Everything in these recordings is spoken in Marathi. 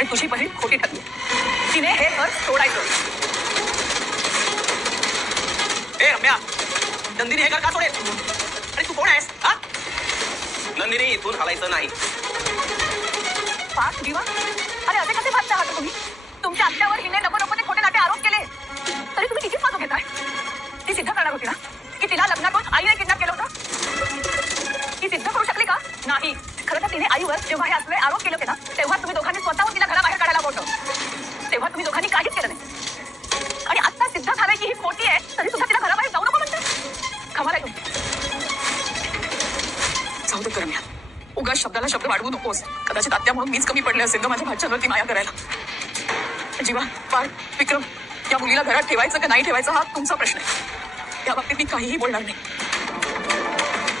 आणि तुझी बहीण खोटी ठरली. तिने हे घर सोडायचं. ए रम्या, नंदिनी हे घर का सोडेल? आणि तू कोण आहेस? हा, नंदिनी इथून हलायचं नाही. पाच जीवा, अरे असे कसे भागता आहात तुम्ही? तुमच्या आत्यावर हिने नको नकोचे खोटे नाटे आरोप केले, तरी तुम्ही तिचीच बाजू घेताय. ती सिद्ध करणार होती ना की तिला लग्नातून आईने किडनॅप केलं होतं? ती सिद्ध करू शकली का? नाही. खरं तर तिने आईवर जेव्हा हे असले आरोप केले होते ना, तेव्हा तुम्ही दोघांनी स्वतःहून तिला घराबाहेर काढायला होतं. तेव्हा तुम्ही दोघांनी काहीच केलं नाही. आणि आता सिद्ध झालंय की ही खोटी आहे, तरी सुद्धा तिला घराबाहेर जाऊ नको म्हणते. कमाल आहे तुमची. जाऊ दे करम्या, उगाच शब्दाला शब्द वाढवू नकोस. कदाचित आत्या म्हणून मीच कमी पडले असेल ना माझ्या भाच्यावरती माया करायला. जीवा, पार, विक्रम, या मुलीला घरात ठेवायचं का नाही ठेवायचं हा तुमचा प्रश्न आहे. या बाबतीत मी काहीही बोलणार नाही.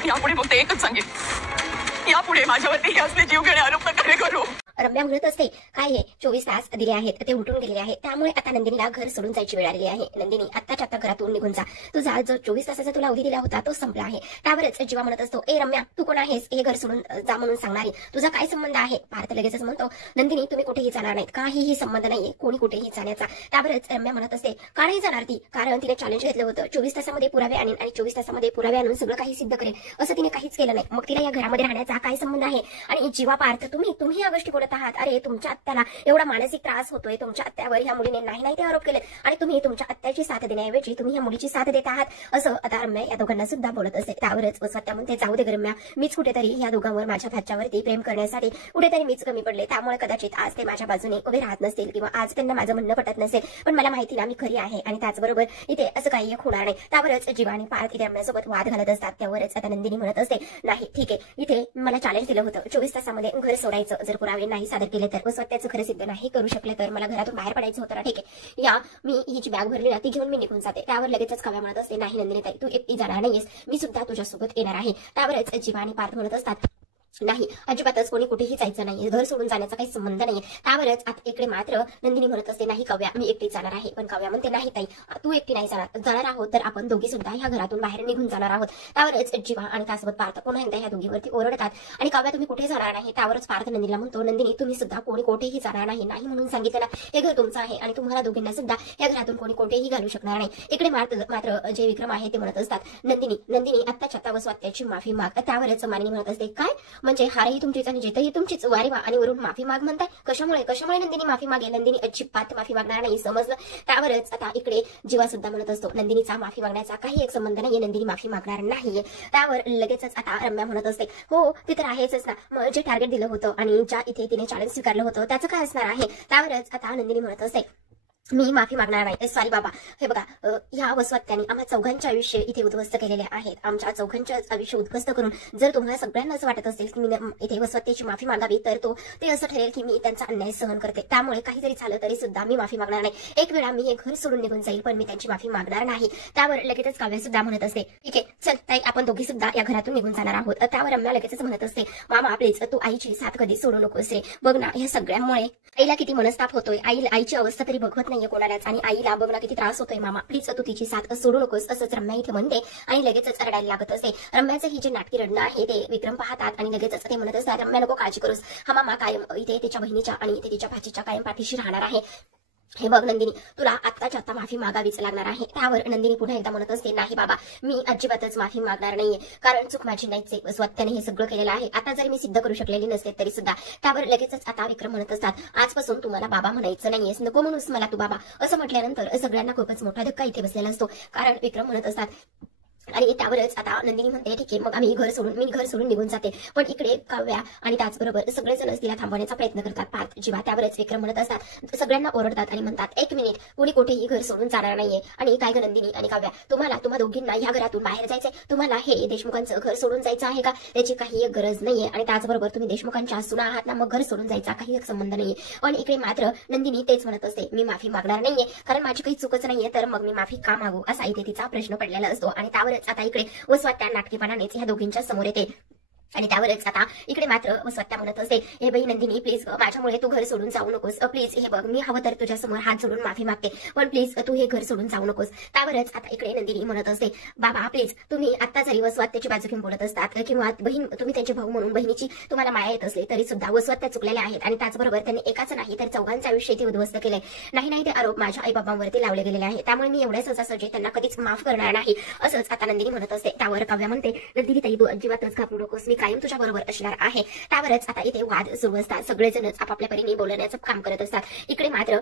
यापुढे फक्त एकच सांगेन, यापुढे माझ्यावरती हे असले जीव घेणे आरोप नका करू. रम्या म्हणत असते, काय हे 24 तास दिले आहेत ते उलटून गेलेले आहेत, त्यामुळे आता नंदिनीला घर सोडून जायची वेळ आलेली आहे. नंदिनी आत्ताच्या आत्ता घरातून निघून जा. तुझा जो 24 तासाचा तुला अवधी दिला होता तो संपला आहे. त्यावरच जीवा म्हणत असतो, ए रम्या, तू कोण आहेस हे घर सोडून जा म्हणून सांगणारी? तुझा काय संबंध आहे? पार्थ लगेचच म्हणतो, नंदिनी तुम्ही कुठेही जाणार नाहीत, काहीही संबंध नाहीये कोणी कुठेही जाण्याचा. त्यावरच रम्या म्हणत असते, का नाही जाणार ती? कारण तिने चॅलेंज घेतलं होतं, 24 तासामध्ये पुरावे आणीन आणि 24 तासामध्ये पुरावे आणून सगळं काही सिद्ध करेल. असं तिने काहीच केलं नाही. मग तिला या घरामध्ये राहण्याचा काय संबंध आहे? आणि जीवा, पार्थ, तुम्ही या गोष्टी बोलत आहात. अरे तुमच्या आत्याला एवढा मानसिक त्रास होतोय, तुमच्या आत्यावर ह्या मुलीने नाही ते आरोप केले आणि तुम्ही तुमच्या आत्याची साथ देण्याऐवजी तुम्ही ह्या मुलीची साथ देत आहात. असं आता रम्या या दोघांना सुद्धा बोलत असते. त्यावरच स्वतः म्हणते, जाऊ दे रम्या, मीच कुठेतरी ह्या दोघांवर माझ्या भाच्यावरती प्रेम करण्यासाठी कुठेतरी मीच कमी पडले, त्यामुळे कदाचित आज ते माझ्या बाजूने उभे राहत नसतील किंवा आज त्यांना माझं म्हणणं पटत नसेल, पण मला माहिती ना मी खरी आहे आणि त्याचबरोबर इथे असं काही होणार नाही. त्यावरच जीवा आणि पार्थ इथे रम्यासोबत वाद घालत असतात. त्यावरच आता नंदिनी म्हणत असते, नाही ठीक आहे, इथे मला चॅलेंज दिलं होतं 24 तासामध्ये घर सोडायचं, जर पुरावे नाही सादर केले तर स्वतःचं खरं सिद्ध नाही करू शकले तर मला घरातून बाहेर पडायचं होतं ना, ठीक आहे, या मी ही जी बॅग भरली ना ती घेऊन मी निघून जाते. त्यावर लगेचच काव्या म्हणत असते, नाही नंदिनी ताई, तू एकटी जाणार नाहीयेस, मी सुद्धा तुझ्यासोबत येणार आहे. त्यावरच जीवा आणि पार्थ म्हणत असतात, नाही अजिबातच कोणी कुठेही जायचं नाहीये, घर सोडून जाण्याचा काही संबंध नाहीये. त्यावरच आता इकडे मात्र नंदिनी म्हणत असते, नाही काव्या, मी एकटी जाणार आहे. पण काव्या म्हणते, नाही ताई, तू एकटी नाही जाणार आहोत तर आपण दोघी सुद्धा ह्या घरातून बाहेर निघून जाणार आहोत. त्यावरच जीवा आणि त्यासोबत पार्थ पुन्हा एकदा ह्या दोघीवरती ओरडतात आणि काव्या तुम्ही कुठे जाणार नाही. त्यावरच पार्थ नंदिनीला म्हणतो, नंदिनी तुम्ही सुद्धा कोणी कुठेही जाणार नाही म्हणून सांगितलं ना, हे घर तुमचं आहे आणि तुम्हाला दोघींना सुद्धा या घरातून कोणी कुठेही घालू शकणार नाही. इकडे मात्र जे विक्रम आहे ते म्हणत असतात, नंदिनी आत्ताच्या आत्ता स्वतःची माफी माग. त्यावरच मानिनी म्हणत असते, काय म्हणजे हारही तुमचीच आणि जिथंही तुमचीच, वारे वा, आणि वरून माफी माग म्हणताय? कशामुळे नंदिनी माफी मागेल? नंदिनी अजिबात माफी मागणार नाही, समजलं? त्यावरच आता इकडे जीवा सुद्धा म्हणत असतो, नंदिनीचा माफी मागण्याचा काही एक संबंध नाहीये, नंदिनी माफी मागणार नाहीये. त्यावर लगेचच आता रम्या म्हणत असते, हो ते तर आहेच ना, मग जे टार्गेट दिलं होतं आणि ज्या इथे तिने चॅलेंज स्वीकारलं होतं त्याचं काय असणार आहे? त्यावरच आता नंदिनी म्हणत असते, मी माफी मागणार नाही. सॉरी बाबा, हे बघा, ह्या वसवत्याने आम्हा चौघांचे आयुष्य इथे उद्ध्वस्त केलेले आहेत. आमच्या चौघांचे आयुष्य उद्ध्वस्त करून जर तुम्हाला सगळ्यांना असं वाटत असेल की मी इथे वसवत्याची माफी मागावी, तर ते असं ठरेल की मी त्यांचा अन्याय सहन करते. त्यामुळे काही जरी झालं तरी सुद्धा मी माफी मागणार नाही. एक वेळा मी हे घर सोडून निघून जाईल, पण मी त्यांची माफी मागणार नाही. त्यावर लगेचच काव्या सुद्धा म्हणत असते, ठीक आहे चल ताई, आपण दोघी सुद्धा या घरातून निघून जाणार आहोत. त्यावर रम्या लगेचच म्हणत असते, मामा प्लीज तू आईची साथ कधी सोडू नकोस रे. बघ ना, या सगळ्यामुळे आईला किती मनस्ताप होतोय, आईची अवस्था तरी बघवत नाहीये कोणालाच, आणि आईला बघ ना किती त्रास होतोय. मामा प्लीज तू तिची साथ सोडू नकोस, असंच रम्या इथे म्हणते आणि लगेचच रडायला लागत असते. रम्याचं ही जे नाटकी रडणं आहे ते विक्रम पाहतात आणि लगेचच ते म्हणत असतात, रम्या नको काळजी करूस, हा मामा कायम इथे तिच्या बहिणीच्या आणि इथे तिच्या भाचीच्या कायम पाठीशी राहणार आहे. हे बघ नंदिनी, तुला आत्ताच्या आत्ता माफी मागावीच लागणार आहे. त्यावर नंदिनी पुन्हा एकदा म्हणत असते, नाही बाबा, मी अजिबातच माफी मागणार नाहीये, कारण चूक माझी नाहीच, स्वतःने हे सगळं केलेलं आहे. आता जरी मी सिद्ध करू शकलेली नसते तरी सुद्धा. त्यावर लगेचच आता विक्रम म्हणत असतात, आजपासून तुम्हाला बाबा म्हणायचं नाहीयेस, नको म्हणूस मला तू बाबा. असं म्हटल्यानंतर सगळ्यांना खूपच मोठा धक्का इथे बसलेला असतो, कारण विक्रम म्हणत असतात. आणि त्यावरच आता नंदिनी म्हणते, ठीक आहे मग मी घर सोडून निघून जाते. पण इकडे काव्या आणि त्याचबरोबर सगळेजण तिला थांबवण्याचा प्रयत्न करतात, पार्थ, जीवा. त्यावरच विक्रम म्हणत असतात, सगळ्यांना ओरडतात आणि म्हणतात, एक मिनिट, कुणी कुठेही घर सोडून जाणार नाहीये. आणि काय ग नंदिनी आणि काव्या, तुम्हा दोघींना या घरातून बाहेर जायचंय? तुम्हाला हे देशमुखांचं घर सोडून जायचं आहे का? त्याची काही एक गरज नाहीये. आणि त्याचबरोबर तुम्ही देशमुखांच्या सुना आहात ना, मग घर सोडून जायचा काही एक संबंध नाहीये. पण इकडे मात्र नंदिनी तेच म्हणत असते, मी माफी मागणार नाहीये, कारण माझी काही चूकच नाहीये, तर मग मी माफी का मागू, असा इथे तिचा प्रश्न पडलेला असतो. आणि त्यावरच आता इकडे वसवत्या नाटकीपणानेच ह्या दोघींच्या समोर येते. आणि त्यावरच आता इकडे मात्र स्वतः म्हणत असते, हे बाई नंदिनी प्लीज माझ्यामुळे तू घर सोडून जाऊ नकोस, प्लीज हे बघ मी हवं तर तुझ्या समोर हात जोडून माफी मागते, पण प्लीज तू हे घर सोडून जाऊ नकोस. त्यावरच आता इकडे नंदिनी म्हणत असते, बाबा प्लीज तुम्ही आता जरी वसवात्याची बाजू घेऊन बोलत असतात किंवा बहीण तुम्ही त्यांचे भाऊ म्हणून बहिणीची तुम्हाला माया येत असली तरी सुद्धा वसवात्या चुकलेल्या आहेत आणि त्याचबरोबर त्यांनी एकाच नाही तर चौघांचं आयुष्य इथे उद्ध्वस्त केलंय. नाही ते आरोप माझ्या आई बाबांवरती लावले गेलेले आहेत, त्यामुळे मी एवढ्या सहजासहजी त्यांना कधीच माफ करणार नाही असंच आता नंदिनी म्हणत असते. त्यावर काव्या म्हणते, नंदिनी ताई तू अजिबातच घाबरू नकोस, मी कायम तुझ्या बरोबर आहे. त्यावरच आता इथे वाद सुरू असतात, सगळेजणच आपापल्या परीने बोलण्याचं काम करत असतात. इकडे मात्र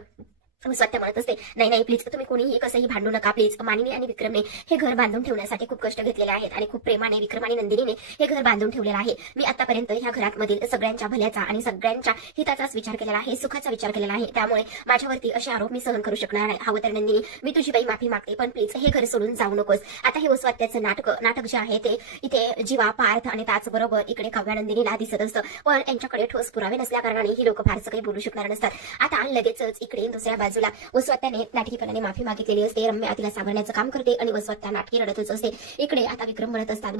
स्वतः म्हणत असते, नाही प्लीज तुम्ही कोणीही कसंही भांडू नका, प्लीज मानिनी आणि विक्रमने हे घर बांधून ठेवण्यासाठी खूप कष्ट घेतलेले आहेत आणि खूप प्रेमाने विक्रम आणि नंदिनीने हे घर बांधून ठेवलेलं आहे. मी आतापर्यंत ह्या घरामधील सगळ्यांच्या भल्याचा आणि सगळ्यांच्या हिताचाच विचार केलेला आहे, सुखाचा विचार केलेला आहे, त्यामुळे माझ्यावरती असे आरोप मी सहन करू शकणार नाही. हवं तर नंदिनी मी तुझी बाई माफी मागते, पण प्लीज हे घर सोडून जाऊ नकोस. आता हे वसवात्याचं नाटक जे आहे ते इथे जीवा पार्थ आणि त्याचबरोबर इकडे काव्या नंदिनीला दिसत असतं, पण यांच्याकडे ठोस पुरावे नसल्या कारणाने ही लोक फारसं काही बोलू शकणार नसतात. आता लगेचच इकडे दुसऱ्या बाजूला वसवात्या नाटकीपणाने माफी मागितलेली असते. रम्या तिला सावरण्याचं काम करते आणि वसवात्या नाटकी रडतच असते. इकडे आता विक्रम म्हणत असतात,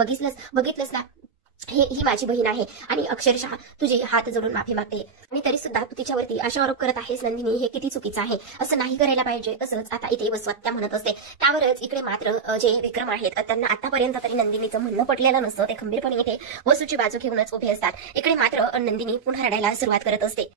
बघितलंस ना ही माझी बहीण आहे आणि अक्षरशः तुझे हात जोडून माफी मागते आणि तरी सुद्धा तू तिच्यावरती अशा आरोप करत आहेस नंदिनी, हे किती चुकीचं आहे, असं नाही करायला पाहिजे असंच आता इथे वसवात्या म्हणत असते. त्यावरच इकडे मात्र जे विक्रम आहेत त्यांना आतापर्यंत तरी नंदिनीचं म्हणणं पटलेलं नसतं, ते खंबीरपणे इथे वसूची बाजू घेऊनच उभे असतात. इकडे मात्र नंदिनी पुन्हा रडायला सुरुवात करत असते.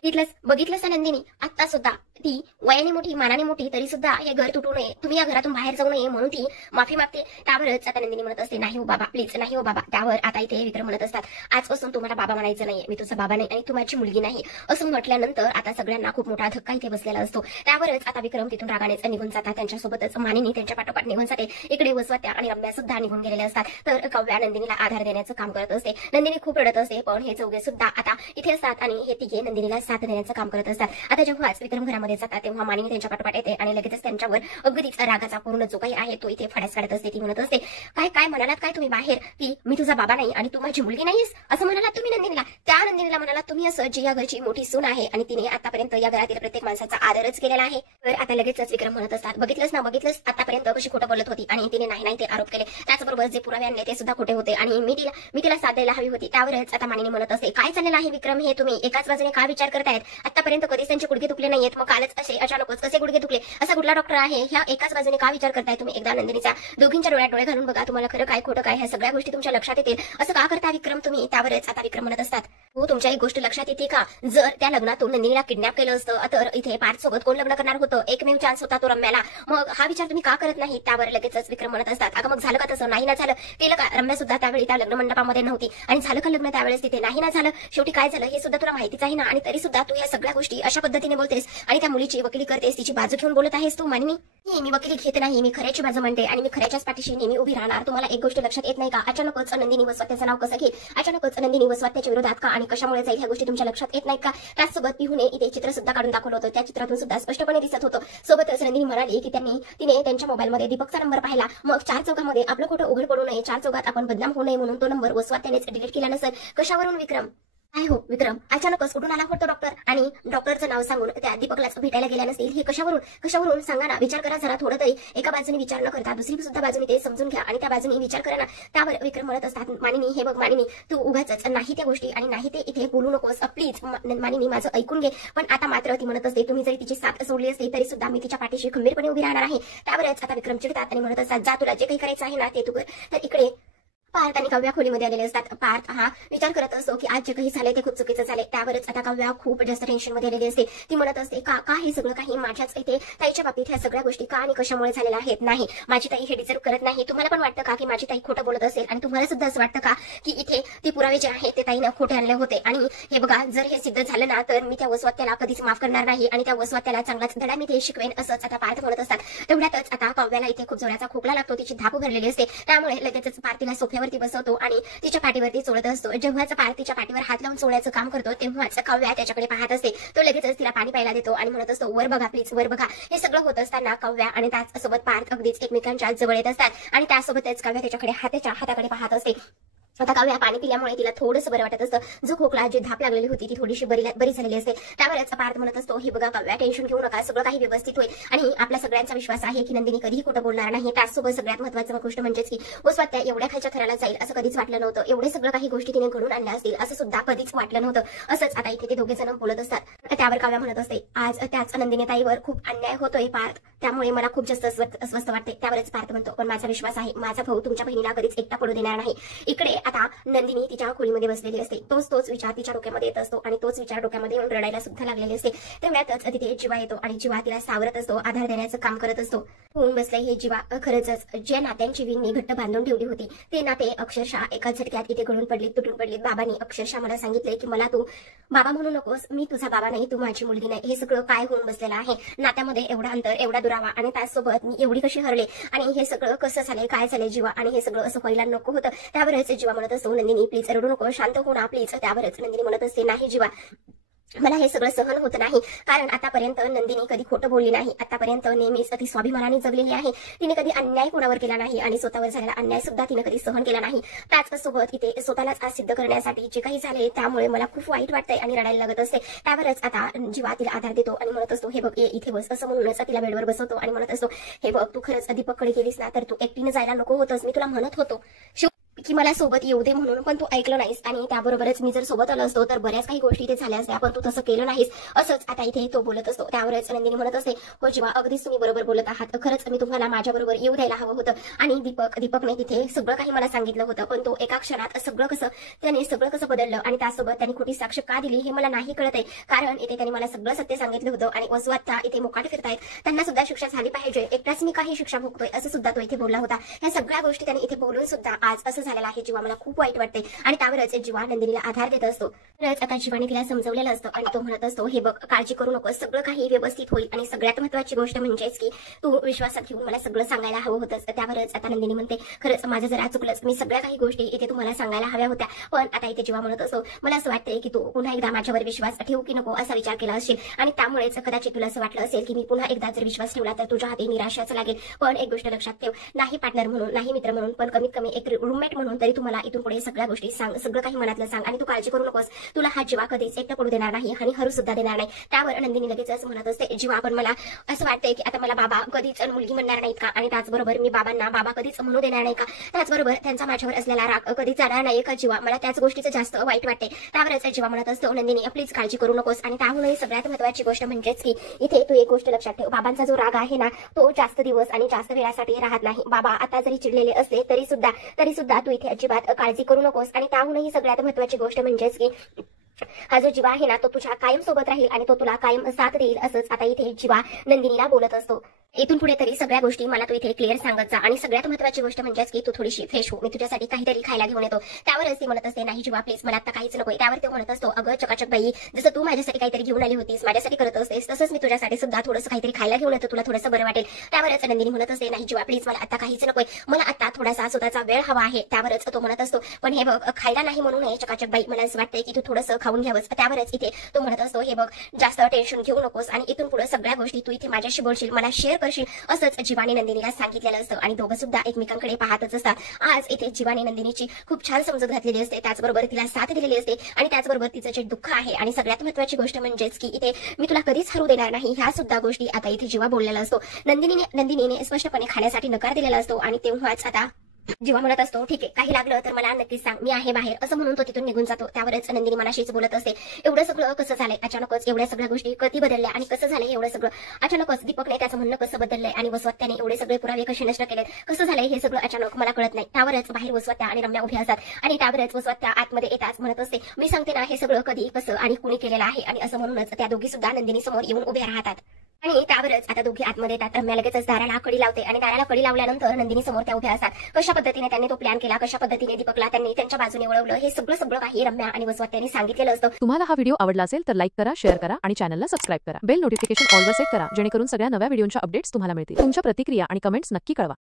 बघितलंस ना नंदिनी, आता सुद्धा ती वयाने मोठी मानाने मोठी तरी सुद्धा हे घर तुटू नये, तुम्ही या घरातून बाहेर जाऊ नये म्हणून ती माफी मागते. त्यावरच आता नंदिनी म्हणत असते, नाही हो बाबा प्लीज, नाही हो बाबा. त्यावर आता इथे विक्रम म्हणत असतात, आजपासून तुम्हाला बाबा म्हणायचं नाहीये, मी तुझा बाबा नाही आणि तू माझी मुलगी नाही असं म्हटल्यानंतर आता सगळ्यांना खूप मोठा धक्का इथे बसलेला असतो. त्यावरच आता विक्रम तिथून रागानेच निघून जातात, त्यांच्यासोबतच मानिनी त्यांच्या पाठोपाठ निघून जाते. इकडे वसवात्या आणि रम्या सुद्धा निघून गेलेले असतात. तर काव्या नंदिनीला आधार देण्याचं काम करत असते. नंदिनी खूप रडत असते, पण हे चौघे सुद्धा आता इथे असतात आणि हे तिघे नंदिनीला साथ देण्याचं काम करत असतात. आता जेव्हाच विक्रम घरामध्ये जातात तेव्हा मानिनी त्यांच्या पाठोपाठ येते आणि लगेचच त्यांच्यावर अगदीच रागाचा पूर्ण जो काही आहे तो इथे फड्यास काढत असते. ती म्हणत असते, काय म्हणालात काय तुम्ही बाहेर की मी तुझा बाबा नाही आणि तू माझी मुलगी नाहीस असं म्हणालात तुम्ही नंदिनीला? त्या नंदिनीला म्हणालात तुम्ही असं जी या घरची मोठी सून आहे आणि तिने आतापर्यंत या घरातील प्रत्येक माणसाचा आदरच केलेला आहे. तर आता लगेचच विक्रम म्हणत असतात, बघितलंस आतापर्यंत कशी खोटं बोलत होती आणि तिने नाही ते आरोप केले, त्याचबरोबर जे पुरावे आणले ते सुद्धा खोटे होते आणि मी तिला साथ द्यायला हवी होती. त्यावरच आता मानिनी म्हणत असते, काय चाललेलं आहे विक्रम, हे तुम्ही एकाच बाजूने का विचार करतायत? आतापर्यंत कधीच त्यांचे गुडघे दुखले नाहीयेत, मग कालच असे अचानकच कसे गुडघे दुखले? असा कुठला डॉक्टर आहे? ह्या एकाच बाजूने का विचार करताय तुम्ही? एकदा नंदिनीचा दोघींच्या डोळ्यात डोळे घालून बघा, तुम्हाला खरं काय खोटं काय ह्या सगळ्या गोष्टी तुमच्या लक्षात येतील. असं का करता विक्रम तुम्ही? त्यावरच आता विक्रम म्हणत असतात, हो तुमच्या एक गोष्ट लक्षात येते का? जर त्या लग्नातून नंदिनीला किडनॅप केलं असतं तर इथे पार्थ सोबत कोण लग्न करणार होतं? एकमेव चान्स होता तो रम्याला, मग हा विचार तुम्ही का करत नाही? त्यावर लगेचच विक्रम म्हणत असतात, अगं मग झालं का तसं? नाही ना झालं. केलं का? रम्या सुद्धा त्यावेळी त्या लग्न मंडपामध्ये नव्हती आणि झालं का लग्न त्यावेळेस तिथे? नाही ना झालं. शेवटी काय झालं हे सुद्धा तुला माहितीच आहे ना, आणि तरी सुद्धा तू या सगळ्या गोष्टी अशा पद्धतीने बोलतेस आणि त्या मुलीची वकिली करतेस, तिची बाजू घेऊन बोलत आहेस तू मानिनी. मी वकिली घेत नाही, मी खऱ्याची बाजू म्हणते आणि मी खऱ्याच्याच पाठीशी नेहमी उभी राहणार. तुम्हाला एक गोष्ट लक्षात येत नाही का? अचानकच नंदिनी वसवात्याचं नाव कसं घेईल? अचानकच नंदिनी वसवात्याच्या विरोधात का आणि कशामुळे जाईल ह्या गोष्टी तुमच्या लक्षात येत नाहीत का? त्याचसोबत पिहूने इथे चित्र सुद्धा काढून दाखवलं होतं, त्या चित्रातून सुद्धा स्पष्टपणे दिसत होतं. सोबतच नंदिनी म्हणाली की तिने त्यांच्या मोबाईलमध्ये दीपकचा नंबर पाहिला, मग चार चौकामध्ये आपलं खोटं उघड पडू नये, चार चौकात आपण बदनाम होऊ नये म्हणून तो नंबर वसवात्यानेच डिलीट केला नसेल. कशावरून विक्रम? काय हो विक्रम, अचानकच कुठून आला होता डॉक्टर आणि डॉक्टरचं नाव सांगून त्या दीपकलाच भेटायला गेल्या नसतील? हे कशावरून सांगा ना, विचार करा जरा थोडं तरी. एका बाजूने विचार न करता दुसरी सुद्धा बाजूने ते समजून घ्या आणि त्या बाजूने विचार करा ना. त्यावर विक्रम म्हणत असतात, मानिनी हे बघ मानिनी, तू उगाच नाही त्या गोष्टी आणि नाही ते इथे बोलू नकोस प्लीज मानिनी, माझं ऐकून घे. पण आता मात्र ती म्हणत असते, तुम्ही जरी तिची साथ सोडली असली तरी सुद्धा मी तिच्या पाठीशी खंबीरपणे उभी राहणार आहे. त्यावरच आता विक्रम चिडतात आणि म्हणत असतात, जा तुला जे काही करायचं आहे ना ते तू कर. तर इकडे पार्थ आणि काव्या खोलीमध्ये आलेले असतात. पार्थ हा विचार करत असतो की आज जे काही झाले ते खूप चुकीचं झाले. त्यावरच आता काव्या खूप जास्त टेन्शन मध्ये आलेली असते. ती म्हणत असते, का हे सगळं काही माझ्याच इथे ताईच्या बाबतीत ह्या सगळ्या गोष्टी का आणि कशामुळे झालेल्या आहेत? नाही, माझी ताई हे डिझर्व करत नाही. तुम्हाला पण वाटतं का की माझी ताई खोटं बोलत असेल? आणि तुम्हाला सुद्धा असं वाटतं का की इथे ते पुरावे जे आहेत ते ताईनं खोटे आणले होते? आणि हे बघा, जर हे सिद्ध झालं ना तर मी त्या वसवात्याला कधीच माफ करणार नाही आणि त्या वसवात्याला चांगलाच धडा मी ते शिकवेन, असंच आता पार्थ म्हणत असतात. तेवढ्यातच आता काव्याला इथे खूप जोराचा खोकला लागतो, तिची धाप भरलेली असते. त्यामुळे लगेचच पार्थ तिला सोफ्यावरती बसवतो आणि तिच्या पाठीवरती चोळत असतो. जेव्हाच पार्थ तिच्या पाठीवर हात लावून चोळायचं काम करतो तेव्हाच काव्या त्याच्याकडे पाहत असते. तो लगेचच तिला पाणी प्यायला देतो आणि म्हणत असतो, वर बघा प्लीज, वर बघा. हे सगळं होत असताना काव्या आणि त्याचसोबत पार्थ अगदीच एकमेकांच्या जवळ येत असतात आणि त्यासोबतच काव्या त्याच्याकडे हाताकडे पाहत असते. आता काव्या पाणी पिल्यामुळे तिला थोडंसं बरं वाटत असतं. जो खोकला जी धाप लागलेली होती ती थोडीशी बरी झालेली असते. त्यावरच पार्थ म्हणत असतो, हे बघा काव्या, टेन्शन घेऊ नका, सगळं काही व्यवस्थित होईल आणि आपला सगळ्यांचा विश्वास आहे की नंदिनी कधीही खोटं बोलणार नाही. त्याचसोबत सगळ्यात महत्त्वाचं गोष्ट म्हणजेच की वसवात्या एवढ्या खालच्या थराला जाईल असं कधीच वाटलं नव्हतं. एवढे सगळं काही गोष्टी तिने घडून आणल्या असतील असं सुद्धा कधीच वाटलं नव्हतं. असंच आता इथे ते दोघे जण बोलत असतात. त्यावर काव्या म्हणत असते, आज त्याच नंदिनी ताईवर खूप अन्याय होतोय पार्थ, त्यामुळे मला खूप जास्त अस्वस्थ वाटते. त्यावरच पार्थ म्हणतो, पण माझा विश्वास आहे, माझा भाऊ तुमच्या बहिणीला कधीच एकटा पडू देणार नाही. इकडे आता नंदिनी तिच्या खोलीमध्ये बसलेली असते. तोच विचार तिच्या डोक्यामध्ये येत असतो आणि तोच विचार डोक्यामध्ये येऊन रडायला सुद्धा लागलेली असते. तेवढ्यातच तिथे जीवा येतो आणि जीवा तिला सावरत असतो, आधार देण्याचं काम करत असतो. होऊन बसले हे जीवा खरंच ज्या नात्यांची विणणी घट्ट बांधून ठेवली होती ते नाते अक्षरशः एका झटक्यात इथे गळून पडलीत, तुटून पडलीत. बाबांनी अक्षरशः मला सांगितलंय की मला तू बाबा म्हणू नकोस, मी तुझा बाबा नाही, तू माझी मुलगी नाही. हे सगळं काय होऊन बसलेलं आहे, नात्यामध्ये एवढा अंतर, एवढा दुरावा आणि त्याचसोबत मी एवढी कशी हरले आणि हे सगळं कसं झालंय, काय झालंय जीवा, आणि हे सगळं असं व्हायला नको होतं. त्यावरच जीवा म्हणत असतो, नंदिनी प्लीज रडू नको, शांत हो ना प्लीज. त्यावरच नंदिनी म्हणत असते, नाही जीवा, मला हे सगळं सहन होत नाही, कारण आतापर्यंत नंदिनी कधी खोटं बोलली नाही. आतापर्यंत नेहमीच ती स्वाभिमानाने जगलेली आहे. तिने कधी अन्याय कोणावर केला नाही आणि स्वतःवर झालेला अन्याय सुद्धा तिने कधी सहन केला नाही. त्याचसोबत इथे स्वतःलाच आज सिद्ध करण्यासाठी जे काही झाले त्यामुळे मला खूप वाईट वाटतंय आणि रडायला लागत असते. त्यावरच आता जीवा तिला आधार देतो आणि म्हणत असतो, हे बघ इथे बस, असं म्हणूनच तिला बेडवर बसवतो आणि म्हणत असतो, हे बघ तू खरंच दीपककडे गेलीस ना तर तू एकटीने जायला नको होतंस. मी तुला म्हणत होतो की मला सोबत येऊ दे म्हणून, पण तू ऐकलं नाहीस आणि त्याबरोबरच मी जर सोबत आलो असतो तर बऱ्याच काही गोष्टी इथे झाल्या असत्या, पण तू तसं केलं नाहीस. असंच आता इथे तो बोलत असतो. त्यावरच नंदिनी म्हणत असते, हो जीवा, अगदीच तुम्ही बरोबर बोलत आहात, खरंच मी तुम्हाला माझ्याबरोबर येऊ द्यायला हवं होतं. आणि दीपकने तिथे सगळं काही मला सांगितलं होतं, पण तो एका क्षणात त्याने सगळं कसं बदललं आणि त्यासोबत त्यांनी खोटी साक्ष का दिली हे मला नाही कळत आहे. कारण इथे त्यांनी मला सगळं सत्य सांगितलं होतं आणि वसवात्या इथे मोकाट फिरतायत, त्यांना सुद्धा शिक्षा झाली पाहिजे, एकटाच मी काही शिक्षा भोगतोय असं सुद्धा तो इथे बोलला होता. ह्या सगळ्या गोष्टी त्यांनी इथे बोलून सुद्धा आज असं झालेलं आहे. जीवा मला खूप वाईट वाटते आणि त्यावरच जीवा नंदिनीला आधार देत असतो. तरच आता जीवाने तिला समजवलेलं असतं आणि तो म्हणत असतो, हे बघ काळजी करू नको, सगळं काही व्यवस्थित होईल आणि सगळ्यात महत्त्वाची गोष्ट म्हणजेच की तू विश्वासात घेऊन मला सगळं सांगायला हवं होतंस. त्यावरच आता नंदिनी म्हणते, खरंच माझं जरा चुकलंच, मी सगळ्या काही गोष्टी इथे तुम्हाला सांगायला हव्या होत्या, पण आता इथे जीवा म्हणत असतो, मला असं वाटतंय की तू पुन्हा एकदा माझ्यावर विश्वास ठेवू की नको असा विचार केला असेल आणि त्यामुळेच कदाचित तुला असं वाटलं असेल की मी पुन्हा एकदा जर विश्वास ठेवला तर तुझ्या हाती निराशाच लागेल. पण एक गोष्ट लक्षात ठेव, नाही पार्टनर म्हणून, नाही मित्र म्हणून, पण कमीत कमी एक रूममेट म्हणून तरी तुम्हाला इथून पुढे सगळ्या गोष्टी सांग, सगळं काही मनातलं सांग आणि तू काळजी करू नकोस, तुला हा जीवा कधीच एकटं पडू देणार नाही आणि हरू सुद्धा देणार नाही. त्यावर नंदिनी लगेचच म्हणत असते, जीवा, पण मला असं वाटतंय की आता मला बाबा कधीच मुलगी म्हणणार नाहीत का आणि त्याचबरोबर मी बाबांना बाबा कधीच म्हणू देणार नाही का, त्याचबरोबर त्यांचा माझ्यावर असलेला राग कधीच जाणार नाही का जीवा, मला त्याच गोष्टीचं जास्त वाईट वाटते. त्यावरच जीवा म्हणत असतो, नंदिनी प्लीज काळजी करू नकोस आणि त्यामुळे सगळ्यात महत्त्वाची गोष्ट म्हणजेच की इथे तू एक गोष्ट लक्षात ठेव, बाबांचा जो राग आहे ना तो जास्त दिवस आणि जास्त वेळासाठी राहत नाही. बाबा आता जरी चिडलेले असले तरी सुद्धा तू इथे अजिबात काळजी करू नकोस आणि त्याहूनही सगळ्यात महत्त्वाची गोष्ट म्हणजेच की हा जो जीवा आहे ना तो तुझ्या कायम सोबत राहील आणि तो तुला कायम साथ देईल. असंच आता इथे जीवा नंदिनीला बोलत असतो. इथून पुढे तरी सगळ्या गोष्टी मला तू इथे क्लिअर सांगत जा आणि सगळ्यात महत्त्वाची गोष्ट म्हणजेच की तू थोडीशी फ्रेश हो, मी तुझ्यासाठी काहीतरी खायला घेऊन येतो. त्यावरच ती म्हणत असते, नाही जीवा प्लीज, मला आता काहीच नको. त्यावर तो म्हणत असतो, अगं चकाचक बाई, जसं तू माझ्यासाठी काहीतरी घेऊन आली होतीस, माझ्यासाठी करत असतेस, तसंच मी तुझ्यासाठी सुद्धा थोडंसं काहीतरी खायला घेऊन येतो, तुला थोडंसं बरं वाटेल. त्यावरच नंदिनी म्हणत असते, नाही जीवा प्लीज, मला आता काहीच नकोय, मला आता थोडासा स्वतःचा वेळ हवा आहे. त्यावरच तो म्हणत असतो, पण हे बघ खायला नाही म्हणू नये चकाचक बाई, मला असं वाटतंय की तू थोडंसं खाऊन घ्यावंस. त्यावरच इथे तो म्हणत असतो, हे बघ जास्त टेन्शन घेऊ नकोस आणि इथून पुढे सगळ्या गोष्टी तू इथे माझ्याशी बोलशील, मला शेअर करशील, असंच जीवाने नंदिनीला सांगितलेलं असतं आणि दोघं सुद्धा एकमेकांकडे पाहतच असतात. आज इथे जीवाने नंदिनीची खूप छान समजूत घातलेली असते, त्याचबरोबर तिला साथ दिलेली असते आणि त्याचबरोबर तिचं जे दुःख आहे आणि सगळ्यात महत्त्वाची गोष्ट म्हणजेच की इथे मी तुला कधीच हरू देणार नाही ह्या सुद्धा गोष्टी आता इथे जीवा बोललेला असतो. नंदिनीने स्पष्टपणे खाण्यासाठी नकार दिलेला असतो आणि तेव्हाच आता जीवा म्हणत असतो, ठीक आहे काही लागलं तर मला नक्कीच सांग, मी आहे बाहेर, असं म्हणून तो तिथून निघून जातो. त्यावरच नंदिनी मनाशीच बोलत असते, एवढं सगळं कसं झालंय अचानकच, एवढ्या सगळ्या गोष्टी कधी बदलल्या आणि कसं झालंय एवढं सगळं अचानकच, दीपकने त्याचं म्हणणं कसं बदललंय आणि वसवात्याने एवढे सगळे पुरावे कसे नष्ट केलेत, कसं झालंय हे सगळं अचानक मला कळत नाही. त्यावरच बाहेर वसवात्या आणि रम्या उभ्या असतात आणि त्यावरच वसवात्या आतमध्ये येताच म्हणत असते, मी सांगते ना हे सगळं कधी कसं आणि कुणी केलेलं आहे आणि असं म्हणूनच त्या दोघी सुद्धा नंदिनी समोर येऊन उभ्या राहतात. आणि त्यावरच आता दोघी आतमध्ये येतात. रम्या लगेचच दाराला कडी लावते आणि दाराला कडी लावल्यानंतर नंदिनी समोर त्या उभ्या असतात. कशा पद्धतीने त्यांनी तो प्लॅन केला, कशा पद्धतीने दीपकला त्यांनी त्यांच्या बाजूने वळवलं, हे सगळं काही रम्या आणि वसवात्याने सांगितलेलं असतं. तुम्हाला हा व्हिडिओ आवडला असेल तर लाईक करा, शेअर करा आणि चॅनलला सबस्क्राईब करा. बेल नोटिफिकेशन ऑल वर सेट करा जेणेकरून सगळ्या नव्या व्हिडिओच्या अपडेट्स तुम्हाला मिळतील. तुमच्या प्रतिक्रिया आणि कमेंट्स नक्की कळवा.